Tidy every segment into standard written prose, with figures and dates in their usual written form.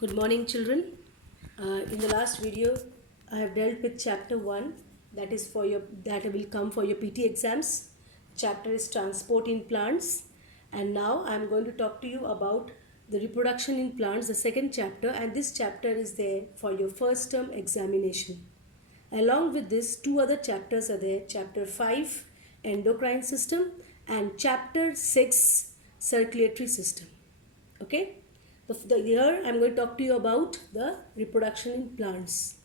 Good morning, children. In the last video, I have dealt with chapter 1, that will come for your PT exams. Chapter is transport in plants, and now I am going to talk to you about the reproduction in plants, the second chapter, and this chapter is there for your first term examination. Along with this, two other chapters are there: chapter 5, endocrine system, and chapter 6, circulatory system. Okay, here I'm going to talk to you about the reproduction in plants.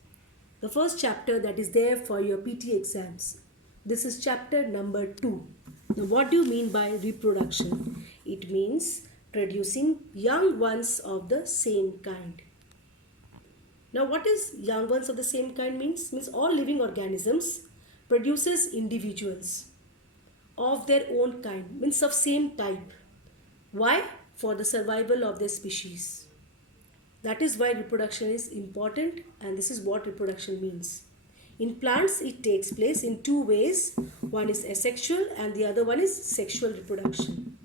The first chapter that is there for your PT exams. This is chapter number 2. Now, what do you mean by reproduction? It means producing young ones of the same kind. Now, what is young ones of the same kind means? Means all living organisms produces individuals of their own kind, means of same type. Why? For the survival of their species. That is why reproduction is important, and this is what reproduction means. In plants, it takes place in two ways. One is asexual and the other one is sexual reproduction.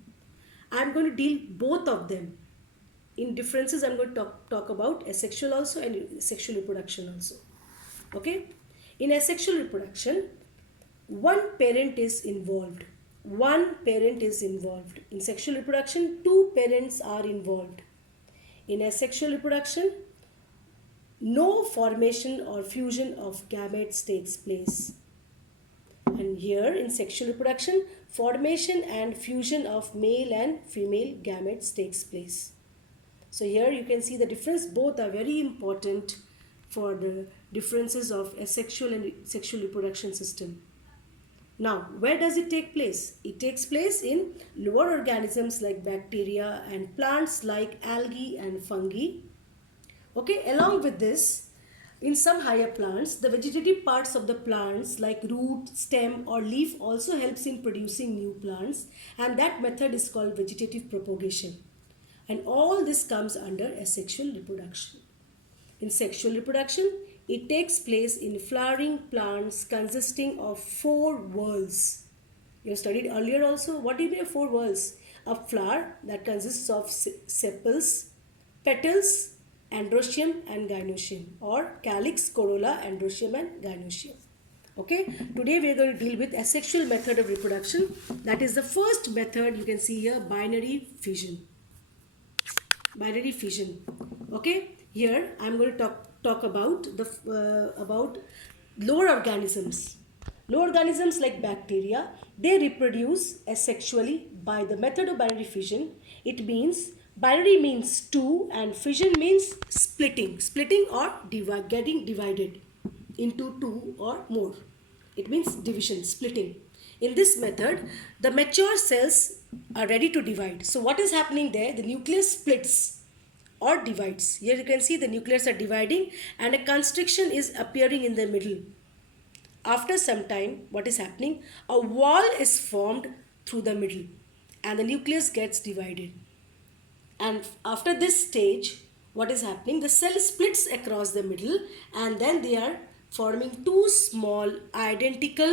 I am going to deal both of them. In differences, I am going to talk about asexual also and sexual reproduction also. Okay? In asexual reproduction, one parent is involved. One parent is involved. In sexual reproduction, two parents are involved. In asexual reproduction, no formation or fusion of gametes takes place. And here in sexual reproduction, formation and fusion of male and female gametes takes place. So here you can see the difference. Both are very important for the differences of asexual and sexual reproduction system. Now, where does it take place? It takes place in lower organisms like bacteria and plants like algae and fungi. Okay, along with this, in some higher plants, the vegetative parts of the plants like root, stem or leaf also helps in producing new plants, and that method is called vegetative propagation. And all this comes under asexual reproduction. In sexual reproduction, it takes place in flowering plants consisting of 4 whorls. You have studied earlier also. What do you mean 4 whorls? A flower that consists of sepals, petals, androecium and gynoecium, or calyx, corolla, androecium and gynoecium. Okay, today we are going to deal with asexual method of reproduction. That is the first method. You can see here, binary fission. Binary fission. Okay, here I am going to talk about about lower organisms. Lower organisms like bacteria, they reproduce asexually by the method of binary fission. It means binary means 2 and fission means splitting or getting divided into 2 or more. It means division, splitting. In this method, the mature cells are ready to divide. So what is happening there? The nucleus splits or divides. Here you can see the nucleus are dividing and a constriction is appearing in the middle. After some time, what is happening? A wall is formed through the middle and the nucleus gets divided. And after this stage, what is happening? The cell splits across the middle and then they are forming 2 small identical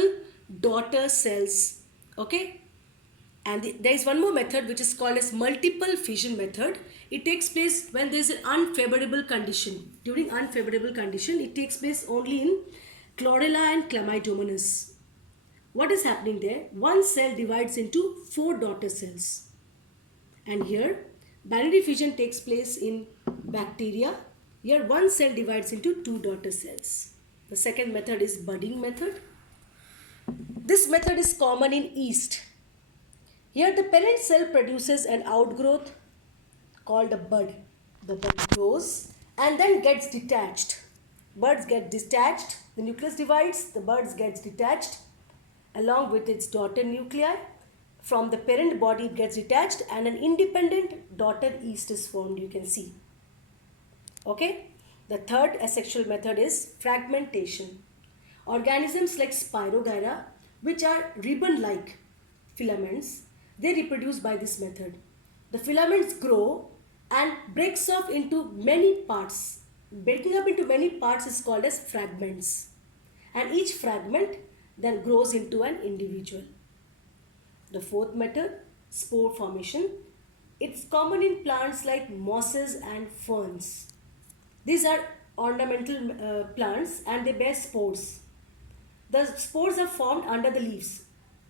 daughter cells. Okay? And there is one more method which is called as multiple fission method. It takes place when there is an unfavorable condition. During unfavorable condition, it takes place only in chlorella and chlamydomonas. What is happening there? One cell divides into 4 daughter cells. And here, binary fission takes place in bacteria. Here, one cell divides into 2 daughter cells. The second method is budding method. This method is common in yeast. Here the parent cell produces an outgrowth called a bud. The bud grows and then gets detached. Buds get detached, the nucleus divides, the buds gets detached along with its daughter nuclei. From the parent body it gets detached and an independent daughter yeast is formed, you can see. Okay? The third asexual method is fragmentation. Organisms like Spirogyra, which are ribbon-like filaments, they reproduce by this method. The filaments grow and breaks off into many parts. Breaking up into many parts is called as fragments. And each fragment then grows into an individual. The fourth method, spore formation. It's common in plants like mosses and ferns. These are ornamental plants and they bear spores. The spores are formed under the leaves.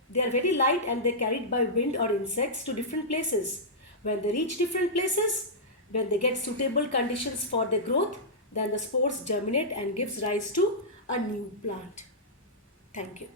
They are very light and they are carried by wind or insects to different places. When they reach different places, when they get suitable conditions for their growth, then the spores germinate and gives rise to a new plant. Thank you.